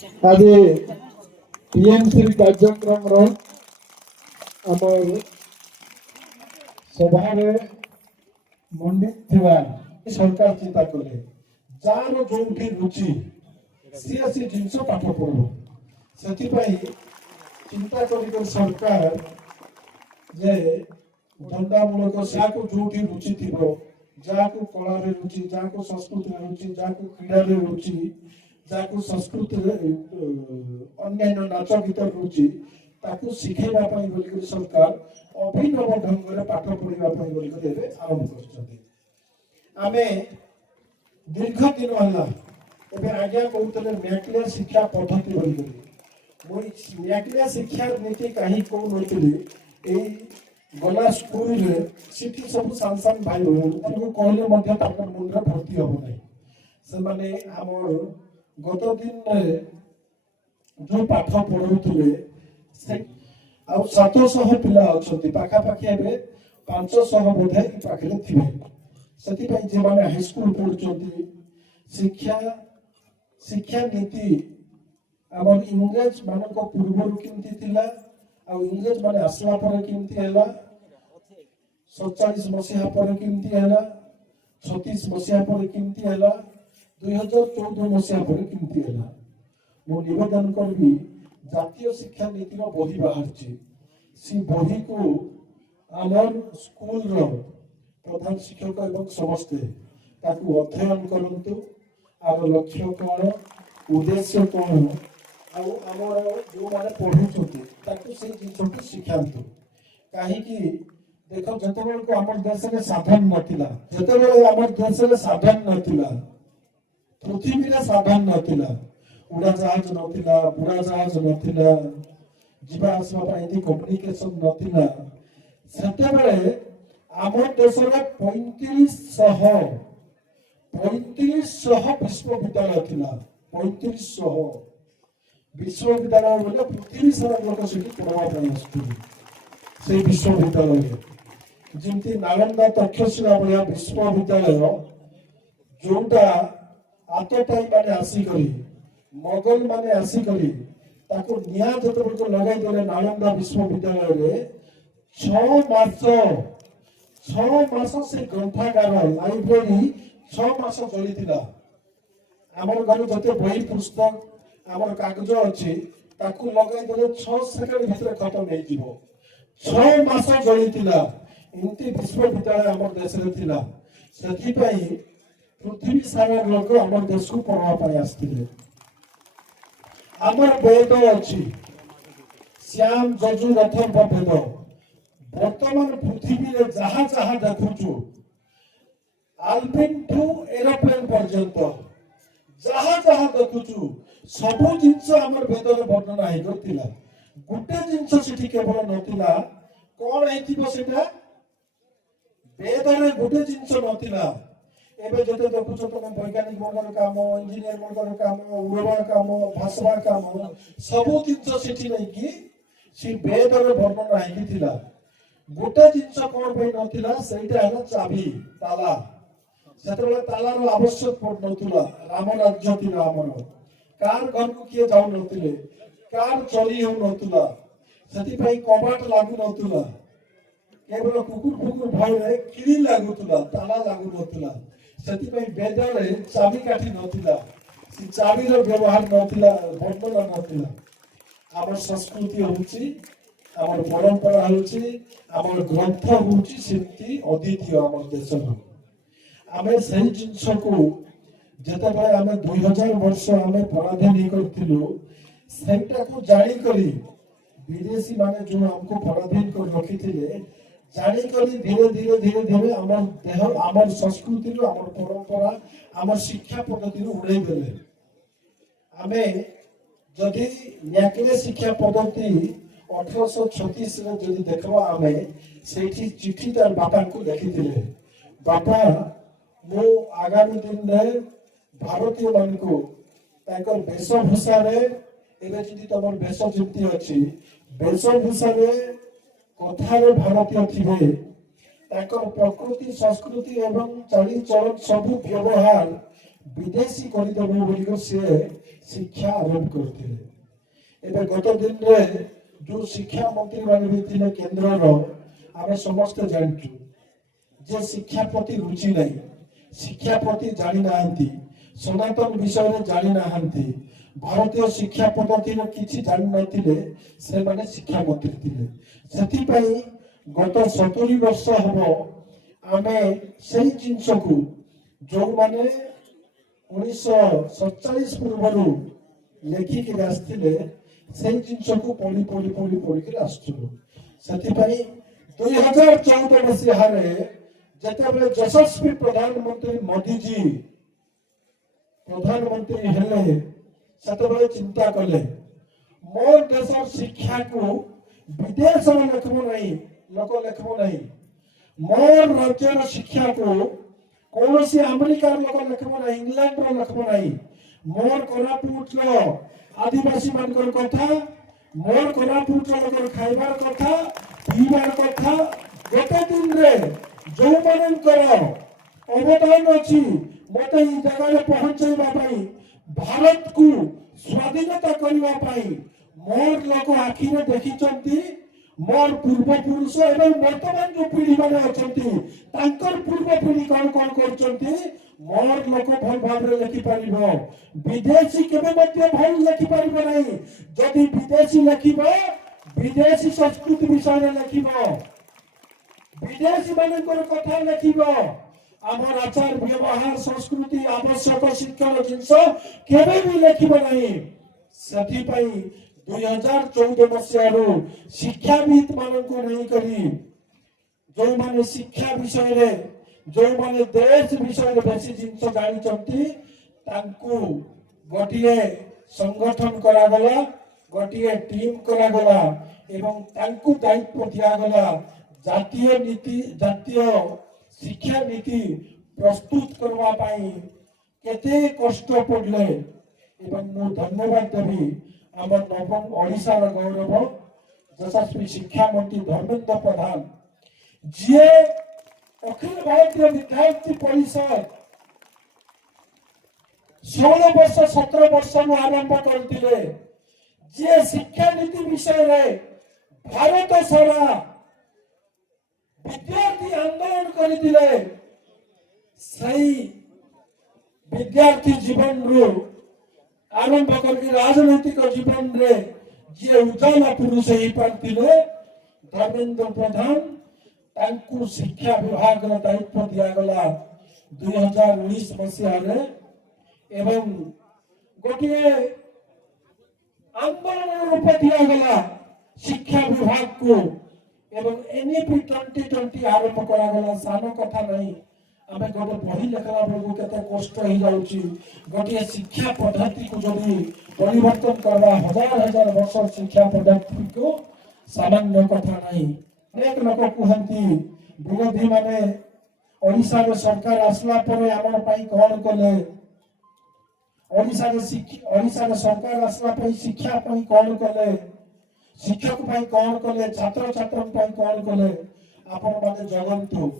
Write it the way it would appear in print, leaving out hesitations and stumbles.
आज टीएमसी कार्यक्रम आमर सभा मंडित थिबा सरकार चिंता कले जार जो रुचि सी सी जिनस पाठ पढ़ो से चिंता कर सरकार जे धंदामूलक को जो रुचि थी जहाँ कला रुचि जहाँ संस्कृति रुचि जहाँ क्रीड़ा रुचि जहाँ संस्कृति अन्य नाच गीत रुचि ताकू शिखेबा बोलिक सरकार अभिनव ढंग से पाठ पढ़ाई बोलिक आरंभ कर दीर्घ दिन है आज्ञा कहते मैकले शिक्षा पद्धति बोलिक मैकले शिक्षा नीति कहीं कहूँ गला स्कूल सिटी सब सांसान भाई उनको कहले मुंड भर्ती हम ना से आम गत दिन जो पाठ पढ़ाऊे 700 पिला अच्छा पाखापाखि 500 बोधे पाखे थे से जो मैंने हाईस्कल पढ़ुं शिक्षा शिक्षा नीति आम इंग्रेज मान पूर्व केमती इंग्रेज माने आसला पर केमती हैला 47 मसीहा पर केमती हैला 36 मसीहा पर केमती हैला 2014 मसीहा पर केमती हैला मो निवेदन करबी जातीय शिक्षा नीति रो बही बाहर सी बही को आमर स्कूल रो प्रधान शिक्षक एवं समस्त ताकू अध्ययन करंतु आर लक्ष्य कौन उद्देश्य कौन आमर जो मैंने पढ़ुं से जिन शिखातु कहीं देख जो आम देश में साधन नाला जो आम देश में साधन नाला पृथ्वी साधन नाला उड़ा जहाज नाला बुड़ा जहाज नाला जीवा आसवा कम्युनिकेशन नाला से आम देश में 3500 विश्वविद्यालय थिला 3500 विश्वविद्यालय बोले पृथ्वी सारा लोक से पढ़ाई से विश्वविद्यालय जमी नालंदा तक्षशिला भाया विश्वविद्यालय जोटा आतताई माने आसिक मोगल माने आसिक निया जो लगे देले नालंदा विश्वविद्यालय 6 मास से ग्रंथागार लाइब्रेरी 6 मास चली आमर घर जो बही पुस्तक आमर कागज अच्छी लगे देले 6 सेकेंड भितर खत्म हो जीवो 6 मास जली एमती विश्वविद्यालय आम देश में थिला से पृथ्वी सारा लोक आम देश को पढ़ाई आसते आमर वेद अच्छी श्याम जजु रथर्व वेद बर्तमान पृथ्वी में जहाँ जहाँ देखुचु आल्पिन ठू एरोप्लेन पर्यंत जहाँ जहाँ देखुचु सबु जिनस आमर वेदर वर्णना होता गोटे जिनस से केवल नथिला कौन है वेदर गोटे जिनस नथिला एबे जते देखुछ तुम वैज्ञानिक मनकर काम इंजीनियर मनकर काम उड़वा काम भाषा काम सबु जिनस सेठी नै कि सी वेदर वर्णना होइथिला गोटे जिनस कौन पे नथिला सेटा हला चाबी ताला सेतबेले तालार आवश्यक पड़ नथिला राम राज्य थिला हमर कार घर को किए जाऊ नथिले कार चली हो नथिला सेति पई कबाट लागु नथिला केवल कुकुर फुकुर भय रे किली लागुतला ताला लागु नथिला सेति पई बेदरे चाबी काठी नथिला सी चाबी रो व्यवहार नथिला वर्णना नथिला हमर संस्कृति होची हमर परंपरा होची हमर ग्रंथ होची सेति अद्वितीय हमर देशर आमे सही जिंस को जते भाई आमे 2000 वर्ष आमे पराधीन करथिलु सेटा को जानी करी विदेशी माने जो हमको पराधीन कर रखिथिले जानी करी धीरे धीरे धीरे धीरे हमर देह हमर संस्कृति रो हमर परंपरा हमर शिक्षा पद्धति रो उड़ाई देले आमे जदि मैकले शिक्षा पद्धति 1836 रे जदि देखबा आमे सेठी चिट्ठी तार बापा को लिखिथिले बापा मो आगामी दिन में भारतीय मान को वेशभूषा तुम वेश जमी अच्छी वेशभूषा कथार भारतीय थे प्रकृति संस्कृति एवं चाली चलन सब व्यवहार विदेशी करदेव बोलिक सी शिक्षा आरंभ करते। एवं गत दिन रे जो शिक्षा मंत्री मान भी थे केन्द्र आम समस्ते जानचु जे शिक्षा प्रति रुचि नहीं, शिक्षा प्रति जानी ना, सनातन विषय जानी ना, भारतीय शिक्षा पद्धति किसी जान नथिले से माने शिक्षा मंत्री थिले। सेथिपई गत 70 वर्ष हबो आमे सेही जिंस को जो माने 1947 पूर्वरु लेखिक आसथिले सेही जिंस को पढ़ी पढ़ी पढ़ी पढ़ी के आसथुलु। सेथिपई 2014 मसीहारे जेतेबेले यशस्वी प्रधानमंत्री मोदी जी प्रधानमंत्री हेले सेतेबेले चिंता कले मोर देशर शिक्षा को विदेश में लिखबो नहीं, लोक लिखबो नहीं, मोर राज्यर शिक्षा को कौन सी अमेरिकार लोक लिखबो नहीं, इंग्लैंड रो लिखबो नहीं, मोर कोरापुट रो आदिवासी मानकर कथा, मोर कोरापुट रो लोकर खाइबार कथा, पीबार कथा, गोटे दिन रे जो मानकर अवदान अछि मते ई जगह पहुंचैबा पई भारत को स्वाधीनता करने पाई मोर लोक आखि में देखी मोर पूर्वपुरुष एवं वर्तमान जो पीढ़ी मैंने अच्छा पूर्व पीढ़ी कौन कौन कर मोर लोक भल भाव लिखिपर विदेशी केवे भल लिखिपर ना जदि विदेशी लिख विदेशी संस्कृति विषय लिख विदेशी मान कथा लिख आमर आचार व्यवहार संस्कृति आवश्यक शिक्षण जिनस केवे भी लिखब नहीं। से 2014 मसीह शिक्षाविद मान को नहीं करी जो माने शिक्षा विषय रे जो माने देश विषय रे बेसी जिनस जानी गोटे संगठन करागला, गोटे टीम करागला एवं दायित्व दिगला जातीय नीति जातीय शिक्षा नीति प्रस्तुत करवा पाई केते कष्ट पड़ले एवं मु धन्यवाद देवी आम नवम ओडिशार गौरव यशस्वी शिक्षा मंत्री धर्मेन्द्र प्रधान जी अखिल भारतीय विद्यार्थी परिषद 16 वर्ष 17 वर्ष आरंभ करते जे शिक्षा नीति विषय रे भारत सारा विद्यार्थी आंदोलन करथिले सही विद्यार्थी जीवन रो आरंभ करके राजनैतिक जीवन रे जे उजाला पुरुष ही पारथिले धर्मेन्द्र प्रधान तांकु शिक्षा विभाग रो दायित्व दिया गला 2019 मसीहा रे एवं गोटे आंदोलन रूप दिया गला शिक्षा विभाग को एवं एनईपी 2020 आरंभ करागला सान कथा नहीं आमे गोटे बही लेखला बेलू केते कष्ट हो जाउची गोटे शिक्षा पद्धति को जदि परिवर्तन करबा हजार हजार वर्ष शिक्षा पद्धति को सामान्य कथा नहीं। अनेक लोक कहती विरोधी माने ओडिशा रे सरकार आसला परे हमर पई कोन कले ओडिशा रे सरकार आसला पई शिक्षा पई कोन कले शिक्षक पई कोन कले छात्र छात्र पई कोन कले आपण माने जगंतु